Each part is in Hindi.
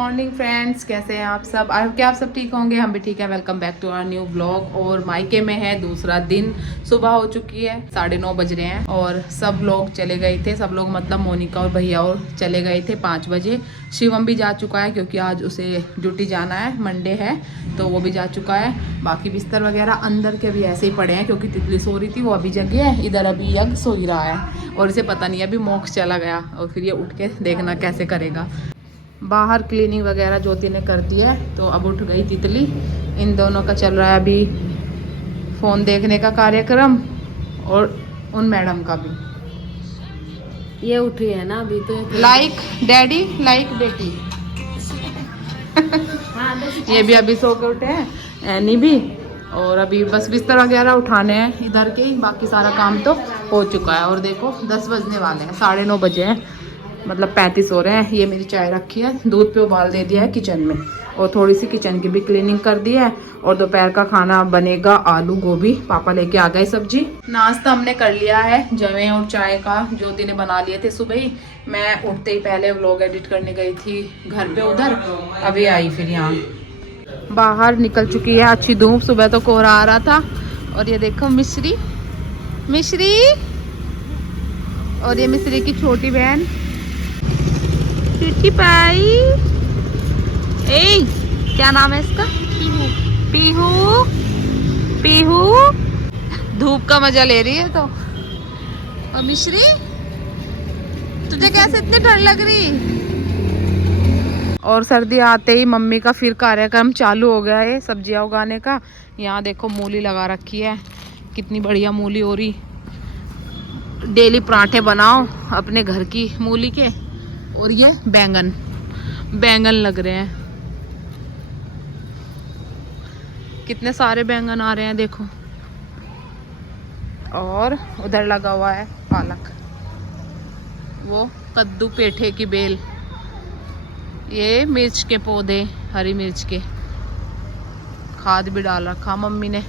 मॉर्निंग फ्रेंड्स, कैसे हैं आप सब। आई होप कि आप सब ठीक होंगे। हम भी ठीक है। Welcome back to our new blog. और मायके में है दूसरा दिन, सुबह हो चुकी है, 9:30 बज रहे हैं और सब लोग चले गए थे। सब लोग मतलब मोनिका और भैया और चले गए थे 5 बजे। शिवम भी जा चुका है क्योंकि आज उसे ड्यूटी जाना है, मंडे है, तो वो भी जा चुका है। बाकी बिस्तर वगैरह अंदर के भी ऐसे ही पड़े हैं क्योंकि तितली सो रही थी, वो अभी जगी है। इधर अभी यज्ञ सो ही रहा है और इसे पता नहीं, अभी मोक्ष चला गया और फिर ये उठ के देखना कैसे करेगा। बाहर क्लीनिंग वगैरह ज्योति ने कर दी है, तो अब उठ गई तितली। इन दोनों का चल रहा है अभी फ़ोन देखने का कार्यक्रम और उन मैडम का भी। ये उठी है ना अभी तो। लाइक डैडी लाइक बेटी। ये भी अभी सो के उठे हैं, एनी भी। और अभी बस बिस्तर वगैरह उठाने हैं इधर के, बाकी सारा काम तो हो चुका है। और देखो 10 बजने वाले हैं, 9:30 बजे हैं, मतलब 35 हो रहे हैं। ये मेरी चाय रखी है, दूध पे उबाल दे दिया है किचन में, और थोड़ी सी किचन की भी क्लीनिंग कर दी है। और दोपहर का खाना बनेगा आलू गोभी, पापा लेके आ गए सब्जी। नाश्ता हमने कर लिया है, जवे और चाय का ज्योति ने बना लिए थे सुबह ही। मैं उठते ही पहले व्लॉग एडिट करने गई थी घर पे उधर, अभी आई फिर यहाँ। बाहर निकल चुकी है अच्छी धूप, सुबह तो कोहरा आ रहा था। और ये देखो मिश्री मिश्री, और ये मिश्री की छोटी बहन चिट्टी पाई। ए क्या नाम है इसका? पीहू। पीहू धूप का मजा ले रही है तो। और मिश्री, तुझे कैसे इतनी ठंड लग रही? और सर्दी आते ही मम्मी का फिर कार्यक्रम चालू हो गया है सब्जियां उगाने का। यहाँ देखो मूली लगा रखी है, कितनी बढ़िया मूली हो रही। डेली पराठे बनाओ अपने घर की मूली के। और ये बैंगन बैंगन लग रहे हैं, कितने सारे बैंगन आ रहे हैं देखो। और उधर लगा हुआ है पालक, वो कद्दू पेठे की बेल, ये मिर्च के पौधे, हरी मिर्च के। खाद भी डाल रखा मम्मी ने।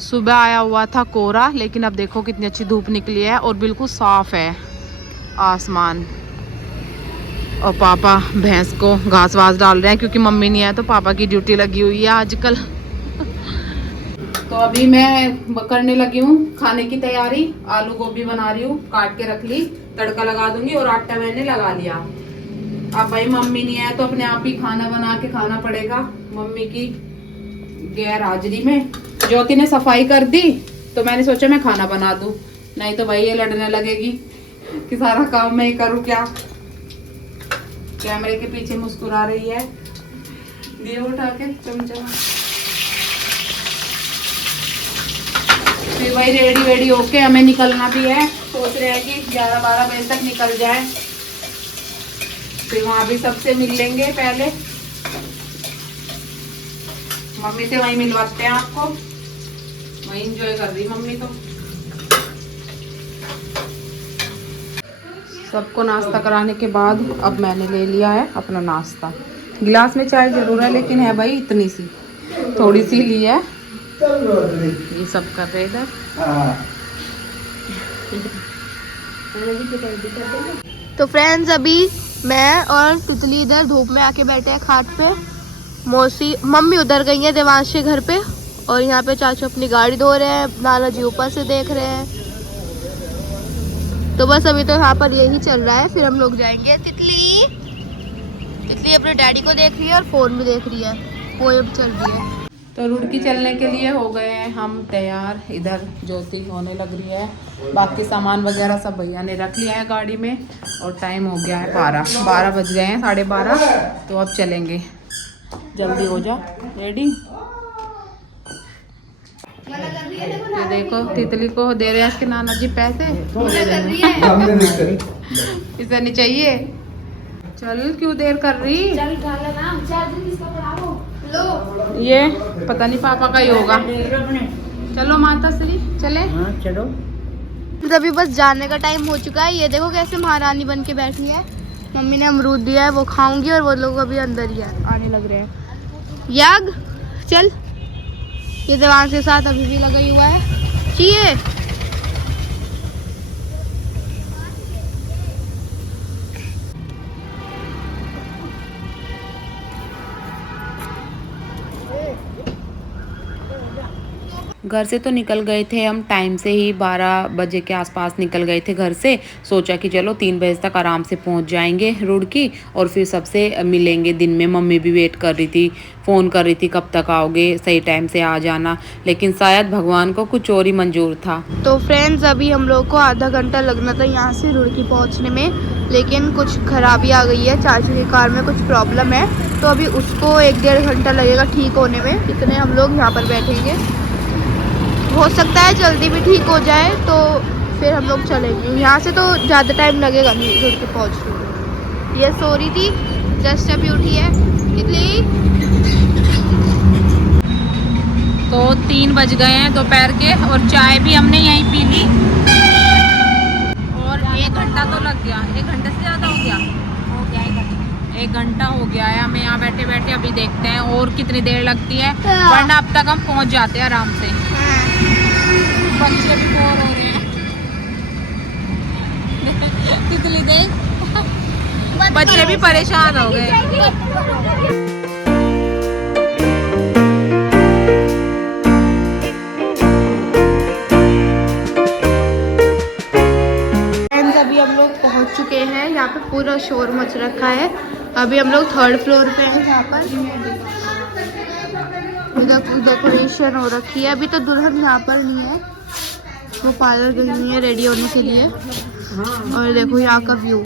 सुबह आया हुआ था कोहरा, लेकिन अब देखो कितनी अच्छी धूप निकली है और बिल्कुल साफ है आसमान। और पापा भैंस को घास वास डाल रहे हैं क्योंकि मम्मी नहीं है, तो पापा की ड्यूटी लगी हुई है आजकल। तो अभी मैं करने लगी हूँ खाने की तैयारी। आलू गोभी बना रही हूँ, काट के रख ली, तड़का लगा दूंगी। और आटा मैंने लगा लिया। अब भाई मम्मी नहीं है तो अपने आप ही खाना बना के खाना पड़ेगा मम्मी की गैर हाजिरी में। ज्योति ने सफाई कर दी तो मैंने सोचा मैं खाना बना दूं, नहीं तो भाई ये लड़ने लगेगी कि सारा काम मैं ही करूं क्या। कैमरे के पीछे मुस्कुरा रही है, दिए उठा के चमचा। फिर भाई रेडी वेडी होके हमें निकलना भी है। सोच रहे हैं कि 11-12 बजे तक निकल जाए, फिर वहां भी सबसे मिल लेंगे। पहले मम्मी से वहीं मिलवाते हैं आपको, वहीं एंजॉय कर रही मम्मी तो। सबको नाश्ता कराने के बाद अब मैंने ले लिया है अपना नाश्ता। गिलास में चाय जरूर है, लेकिन है भाई इतनी सी, थोड़ी सी ली है। ये सब कर रहे इधर। तो फ्रेंड्स अभी मैं और तितली इधर धूप में आके बैठे हैं खाट पे। मौसी मम्मी उधर गई है देवांश के घर पे, और यहाँ पे चाचू अपनी गाड़ी धो रहे हैं, नाना जी ऊपर से देख रहे हैं। तो बस अभी तो यहाँ पर यही चल रहा है। फिर हम लोग जाएंगे। तितली अपने डैडी को देख रही है और फोन भी देख रही है, पोएम चल रही है। तो रुड़की चलने के लिए हो गए हैं हम तैयार। इधर ज्योति होने लग रही है, बाकी सामान वगैरह सब भैया ने रख लिया है गाड़ी में। और टाइम हो गया है 12 बज गए हैं, 12:30। तो अब चलेंगे, जल्दी हो जा रेडी। ये देखो तितली को दे रहे हैं इसके नाना जी पैसे, इसे नहीं चाहिए। चल क्यों देर कर रही? ये पता नहीं पापा का ही होगा। चलो माता श्री चले। हाँ चलो। अभी बस जाने का टाइम हो चुका है। ये देखो कैसे महारानी बन के बैठी है। मम्मी ने अमरूद दिया है, वो खाऊंगी। और वो लोग अभी अंदर ही है, आने लग रहे हैं। याग चल। ये देवांश के साथ अभी भी लगा ही हुआ है। चाहिए घर से तो निकल गए थे हम टाइम से ही, 12 बजे के आसपास निकल गए थे घर से। सोचा कि चलो 3 बजे तक आराम से पहुंच जाएंगे रुड़की और फिर सबसे मिलेंगे दिन में। मम्मी भी वेट कर रही थी, फ़ोन कर रही थी कब तक आओगे, सही टाइम से आ जाना, लेकिन शायद भगवान को कुछ और ही मंजूर था। तो फ्रेंड्स अभी हम लोग को आधा घंटा लगना था यहाँ से रुड़की पहुँचने में, लेकिन कुछ खराबी आ गई है, चाचू की कार में कुछ प्रॉब्लम है, तो अभी उसको 1-1.5 घंटा लगेगा ठीक होने में। इतने हम लोग यहाँ पर बैठेंगे, हो सकता है जल्दी भी ठीक हो जाए तो फिर हम लोग चलेंगे। यहाँ से तो ज़्यादा टाइम लगेगा नहीं रुड़की पहुँचने में। ये सो रही थी, जस्ट अभी उठी है। कितनी तो 3 बज गए हैं दोपहर के और चाय भी हमने यहीं पी ली और 1 घंटा तो लग गया, 1 घंटे से ज़्यादा हो गया, 1 घंटा हो गया है हमें यहाँ बैठे बैठे। अभी देखते हैं और कितनी देर लगती है, वरना अब तक हम पहुँच जाते हैं आराम से। बच्चे भी बोर हो रहे हैं कितनी देर, बच्चे भी परेशान हो गए। अभी हम लोग पहुंच चुके हैं, यहाँ पे पूरा शोर मच रखा है। अभी हम लोग 3rd फ्लोर पे हैं। यहाँ पर डेकोरेशन हो रखी है। अभी तो दुल्हन यहाँ पर नहीं है, वो पार्लर गई हुई है रेडी होने के लिए। और देखो यहाँ का व्यू।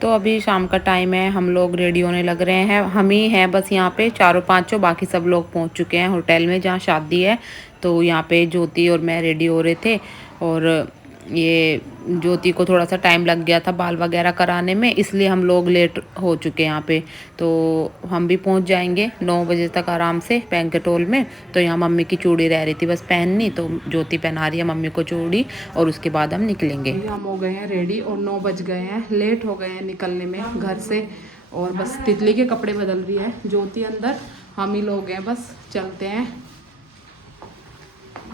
तो अभी शाम का टाइम है, हम लोग रेडी होने लग रहे हैं। हम ही हैं बस यहाँ पे 4-5, बाकी सब लोग पहुँच चुके हैं होटल में जहाँ शादी है। तो यहाँ पे ज्योति और मैं रेडी हो रहे थे और ये ज्योति को थोड़ा सा टाइम लग गया था बाल वगैरह कराने में, इसलिए हम लोग लेट हो चुके हैं यहाँ पे। तो हम भी पहुँच जाएंगे 9 बजे तक आराम से बैंक्वेट हॉल में। तो यहाँ मम्मी की चूड़ी रह रही थी बस पहननी, तो ज्योति पहना रही है मम्मी को चूड़ी और उसके बाद हम निकलेंगे। हम हो गए हैं रेडी और 9 बज गए हैं, लेट हो गए हैं निकलने में घर से। और बस तितली के कपड़े बदल रही है ज्योति अंदर, हम ही लोग हैं बस, चलते हैं।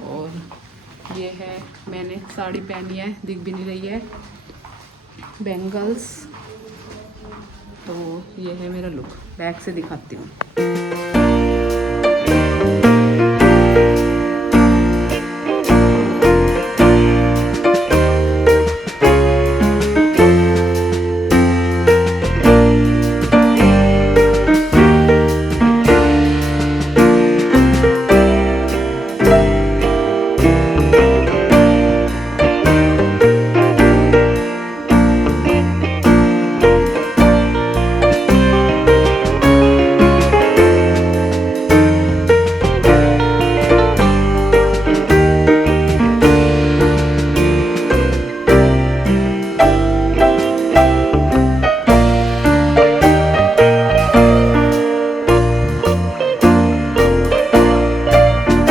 और ये है, मैंने साड़ी पहनी है, दिख भी नहीं रही है, बैंगल्स। तो ये है मेरा लुक, बैक से दिखाती हूँ।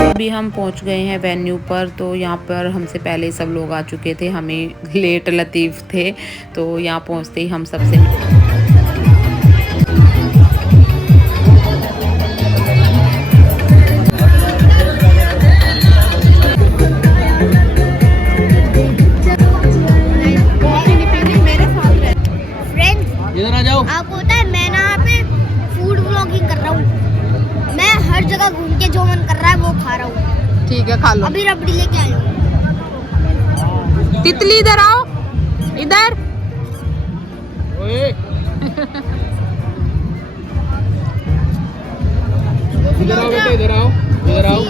अभी हम पहुंच गए हैं वेन्यू पर। तो यहाँ पर हमसे पहले ही सब लोग आ चुके थे, हमें लेट लतीफ़ थे। तो यहाँ पहुँचते ही हम सबसे आपको पता है मैं ना यहाँ पे फूड व्लॉगिंग कर रहा हूँ। मैं हर जगह घूम के जो मन कर रहा है वो खा रहा हूँ। ठीक है, खा लो। अभी रबड़ी लेके आया हूँ। तितली इधर आओ, इधर। इधर आओ बेटे, इधर आओ, इधर आओ,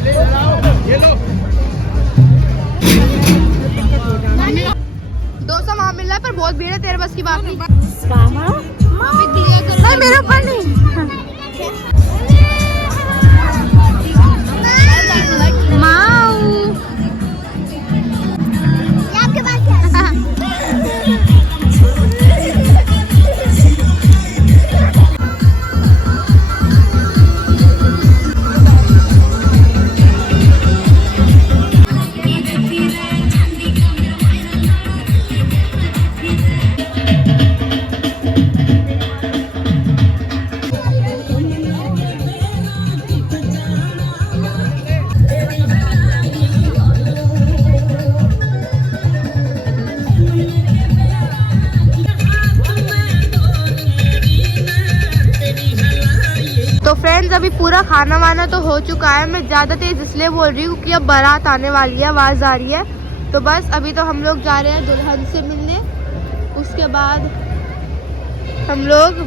इधर आओ, ये लो। डोसा वहाँ मिल रहा है पर बहुत भीड़ है, तेरे बस की बात नहीं। नहीं मेरे ऊपर नहीं। आपके पास क्या है? फ्रेंड्स अभी पूरा खाना वाना तो हो चुका है। मैं ज़्यादा तेज़ इसलिए बोल रही हूँ क्योंकि अब बारात आने वाली है, आवाज़ आ रही है। तो बस अभी तो हम लोग जा रहे हैं दुल्हन से मिलने, उसके बाद हम लोग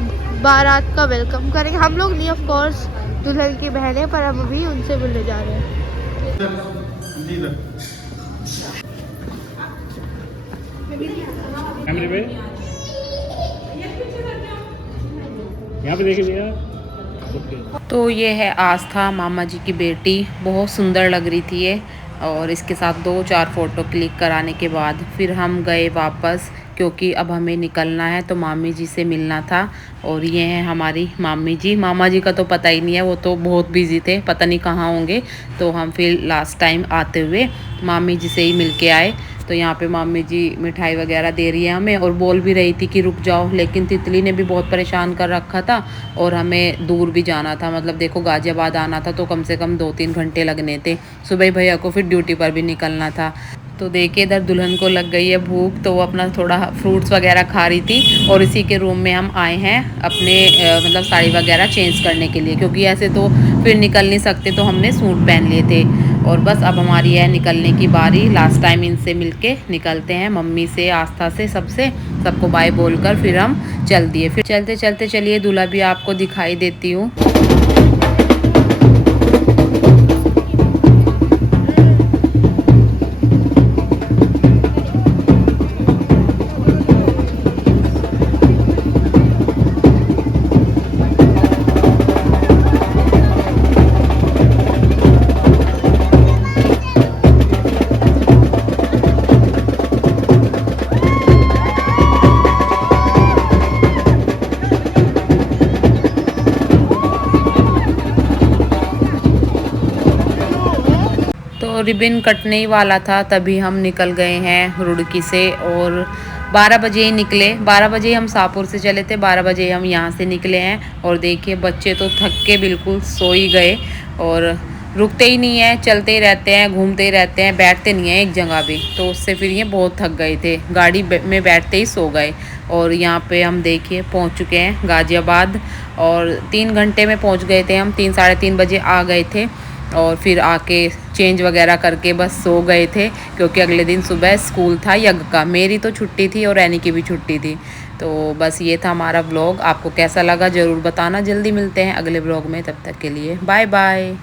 बारात का वेलकम करेंगे। हम लोग नहीं, ऑफ कोर्स दुल्हन की बहनें, पर हम अभी उनसे मिलने जा रहे हैं। कैमरे पे यहाँ पे देखिए। तो ये है आस्था, मामा जी की बेटी। बहुत सुंदर लग रही थी ये, और इसके साथ 2-4 फ़ोटो क्लिक कराने के बाद फिर हम गए वापस, क्योंकि अब हमें निकलना है तो मामी जी से मिलना था। और ये हैं हमारी मामी जी। मामा जी का तो पता ही नहीं है, वो तो बहुत बिजी थे, पता नहीं कहाँ होंगे। तो हम फिर लास्ट टाइम आते हुए मामी जी से ही मिल के आए। तो यहाँ पे मामी जी मिठाई वगैरह दे रही है हमें, और बोल भी रही थी कि रुक जाओ, लेकिन तितली ने भी बहुत परेशान कर रखा था और हमें दूर भी जाना था। मतलब देखो गाज़ियाबाद आना था तो कम से कम 2-3 घंटे लगने थे। सुबह भैया को फिर ड्यूटी पर भी निकलना था। तो देखिए इधर दुल्हन को लग गई है भूख, तो वो अपना थोड़ा फ्रूट्स वगैरह खा रही थी। और इसी के रूम में हम आए हैं अपने मतलब साड़ी वगैरह चेंज करने के लिए, क्योंकि ऐसे तो फिर निकल नहीं सकते, तो हमने सूट पहन लिए थे। और बस अब हमारी है निकलने की बारी। लास्ट टाइम इनसे मिलके निकलते हैं, मम्मी से, आस्था से, सबको बाय बोलकर फिर हम चल दिए। फिर चलते चलते चलिए दूल्हा भी आपको दिखाई देती हूँ। तो रिबन कटने ही वाला था, तभी हम निकल गए हैं रुड़की से। और 12 बजे ही निकले, 12 बजे हम शाहपुर से चले थे, 12 बजे हम यहाँ से निकले हैं। और देखिए बच्चे तो थक के बिल्कुल सो ही गए, और रुकते ही नहीं है, चलते ही रहते हैं, घूमते ही रहते हैं, बैठते नहीं हैं एक जगह भी। तो उससे फिर ये बहुत थक गए थे, गाड़ी में बैठते ही सो गए। और यहाँ पे हम देखिए पहुँच चुके हैं गाज़ियाबाद, और 3 घंटे में पहुँच गए थे हम। 3 साढ़े 3 बजे आ गए थे, और फिर आके चेंज वगैरह करके बस सो गए थे, क्योंकि अगले दिन सुबह स्कूल था यज्ञ का। मेरी तो छुट्टी थी और रैनी की भी छुट्टी थी। तो बस ये था हमारा व्लॉग। आपको कैसा लगा ज़रूर बताना। जल्दी मिलते हैं अगले व्लॉग में, तब तक के लिए बाय बाय।